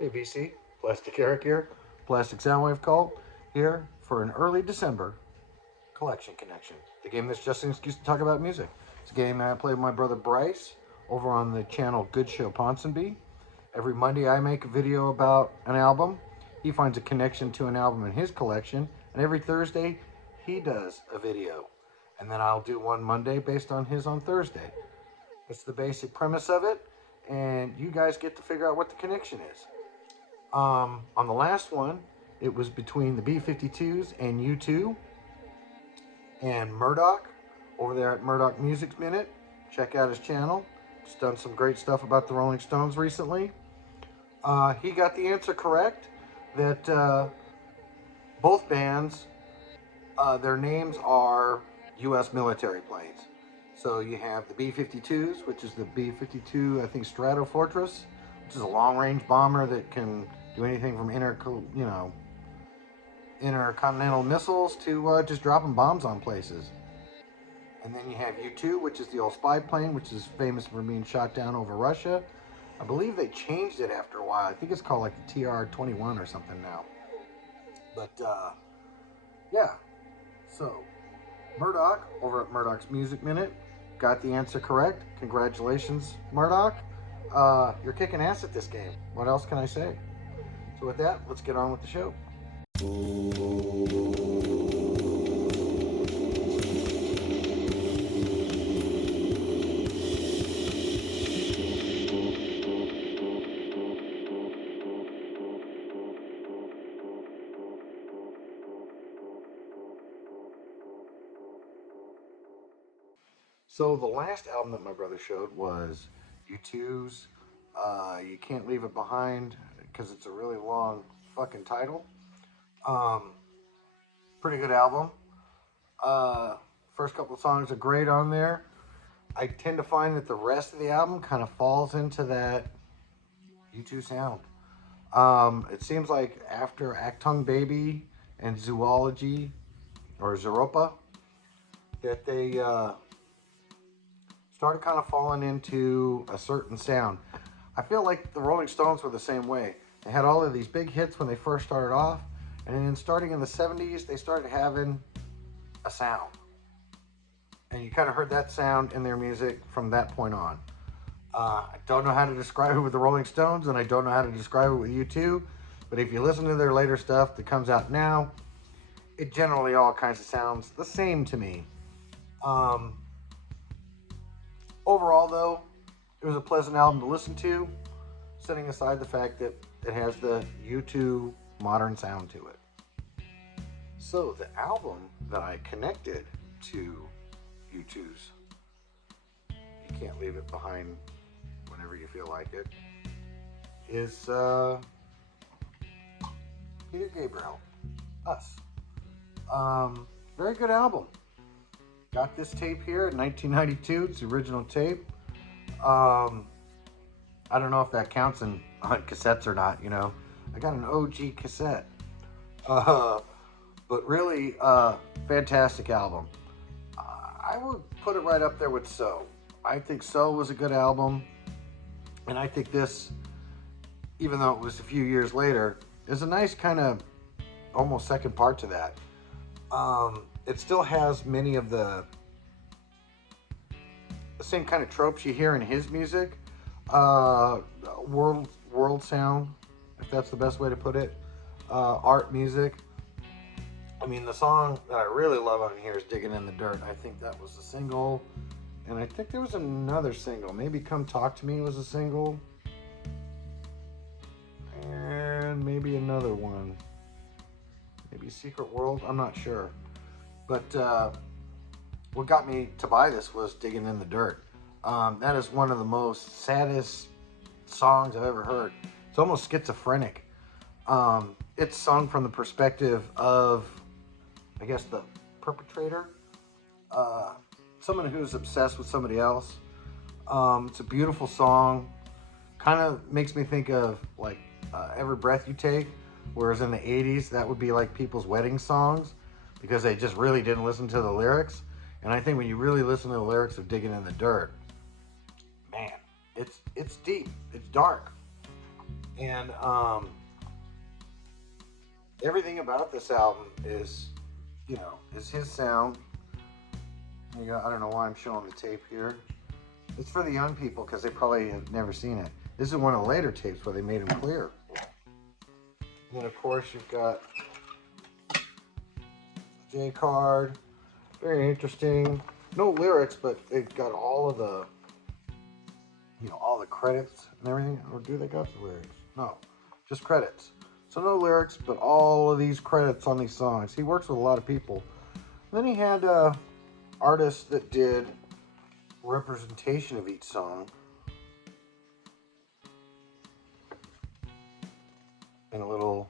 Hey VC, Plastic Eric here, Plastic Soundwave Cult here for an early December collection connection. The game that's just an excuse to talk about music. It's a game I play with my brother Bryce over on the channel Good Show Ponsonby. Every Monday I make a video about an album. He finds a connection to an album in his collection, and every Thursday he does a video. And then I'll do one Monday based on his on Thursday. It's the basic premise of it, and you guys get to figure out what the connection is. On the last one, it was between the B-52s and U2 and Murdoch over there at Murdoch Music's Minute. Check out his channel. He's done some great stuff about the Rolling Stones recently. He got the answer correct that both bands, their names are U.S. military planes. So you have the B-52s, which is the B-52, I think, Stratofortress, which is a long-range bomber that can do anything from intercontinental missiles to just dropping bombs on places. And then you have U-2, which is the old spy plane, which is famous for being shot down over Russia. I believe they changed it after a while. I think it's called like the TR-21 or something now. But yeah, so Murdoch over at Murdoch's Music Minute got the answer correct. Congratulations, Murdoch. You're kicking ass at this game. What else can I say? So with that, let's get on with the show. So the last album that my brother showed was U2's You Can't Leave It Behind, because it's a really long fucking title. Um, Pretty good album. First couple of songs are great on there. I tend to find that the rest of the album kind of falls into that U2 sound. It seems like after Actung Baby and Zoology or Zeropa that they started kind of falling into a certain sound. I feel like the Rolling Stones were the same way. They had all of these big hits when they first started off, and then starting in the 70s, they started having a sound. And you kind of heard that sound in their music from that point on. I don't know how to describe it with the Rolling Stones, and I don't know how to describe it with U2, but if you listen to their later stuff that comes out now, it generally all kinds of sounds the same to me. Overall, though, it was a pleasant album to listen to, setting aside the fact that it has the U2 modern sound to it. So the album that I connected to U2's You Can't Leave It Behind Whenever You Feel Like It is Peter Gabriel, Us. Very good album. Got this tape here in 1992. It's the original tape. I don't know if that counts on cassettes or not, you know. I got an OG cassette. But really, fantastic album. I would put it right up there with So. I think So was a good album. And I think this, even though it was a few years later, is a nice kind of almost second part to that. It still has many of the same kind of tropes you hear in his music. World sound, if that's the best way to put it. Art music. I mean, the song that I really love on here is Digging in the Dirt. I think that was a single. And I think there was another single. Maybe Come Talk to Me was a single. And maybe another one. Maybe Secret World. I'm not sure. But what got me to buy this was Digging in the Dirt. That is one of the most saddest songs I've ever heard. It's almost schizophrenic. It's sung from the perspective of, I guess, the perpetrator. Someone who's obsessed with somebody else. It's a beautiful song. Kind of makes me think of like Every Breath You Take, whereas in the 80s that would be like people's wedding songs because they just really didn't listen to the lyrics. And I think when you really listen to the lyrics of Digging in the Dirt, man, it's deep, it's dark, And everything about this album is, is his sound. I don't know why I'm showing the tape here. It's for the young people because they probably have never seen it. This is one of the later tapes where they made him clear. And then of course you've got J card. Very interesting. No lyrics, but they've got all of the, all the credits and everything. Or do they got the lyrics? No, just credits. So no lyrics, but all of these credits on these songs. He works with a lot of people. And then he had artists that did representation of each song. And a little,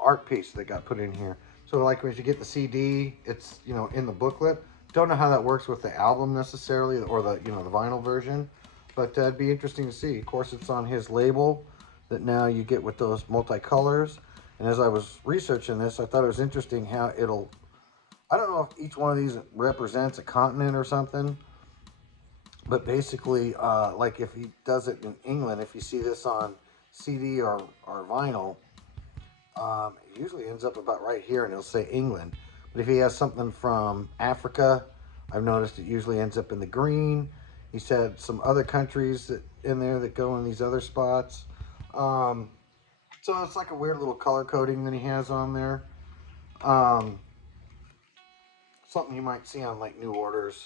art piece that got put in here. So like when you get the CD, it's, in the booklet. Don't know how that works with the album necessarily, or the, the vinyl version. But it'd be interesting to see. Of course, it's on his label that now you get with those multicolors. And as I was researching this, I thought it was interesting how it'll, I don't know if each one of these represents a continent or something. But basically, like if he does it in England, if you see this on CD or vinyl, it usually ends up about right here and it'll say England. But if he has something from Africa, I've noticed it usually ends up in the green. He said some other countries that in there that go in these other spots. So it's like a weird little color coding that he has on there. Something you might see on like New Orders,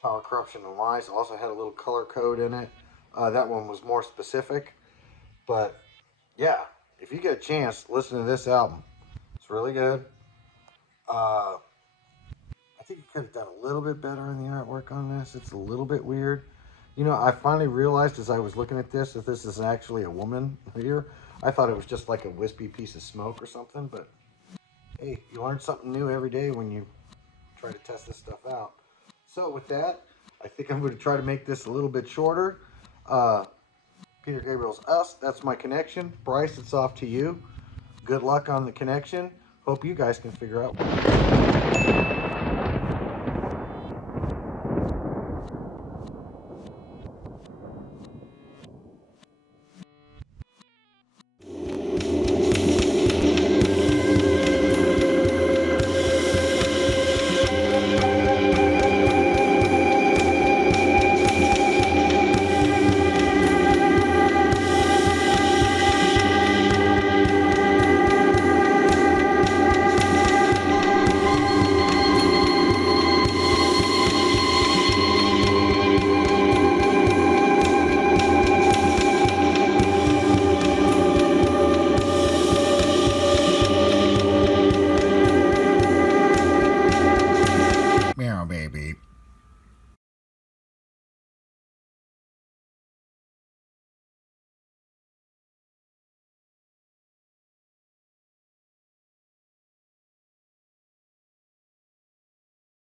Power, Corruption, and Lies. Also had a little color code in it. That one was more specific. But yeah, if you get a chance, listen to this album. It's really good. I think you could have done a little bit better in the artwork on this. It's a little bit weird. I finally realized as I was looking at this that this is actually a woman here. I thought it was just like a wispy piece of smoke or something, but hey, you learn something new every day when you try to test this stuff out. So with that, I think I'm going to try to make this a little bit shorter. Peter Gabriel's Us, that's my connection. Bryce, it's off to you. Good luck on the connection. Hope you guys can figure out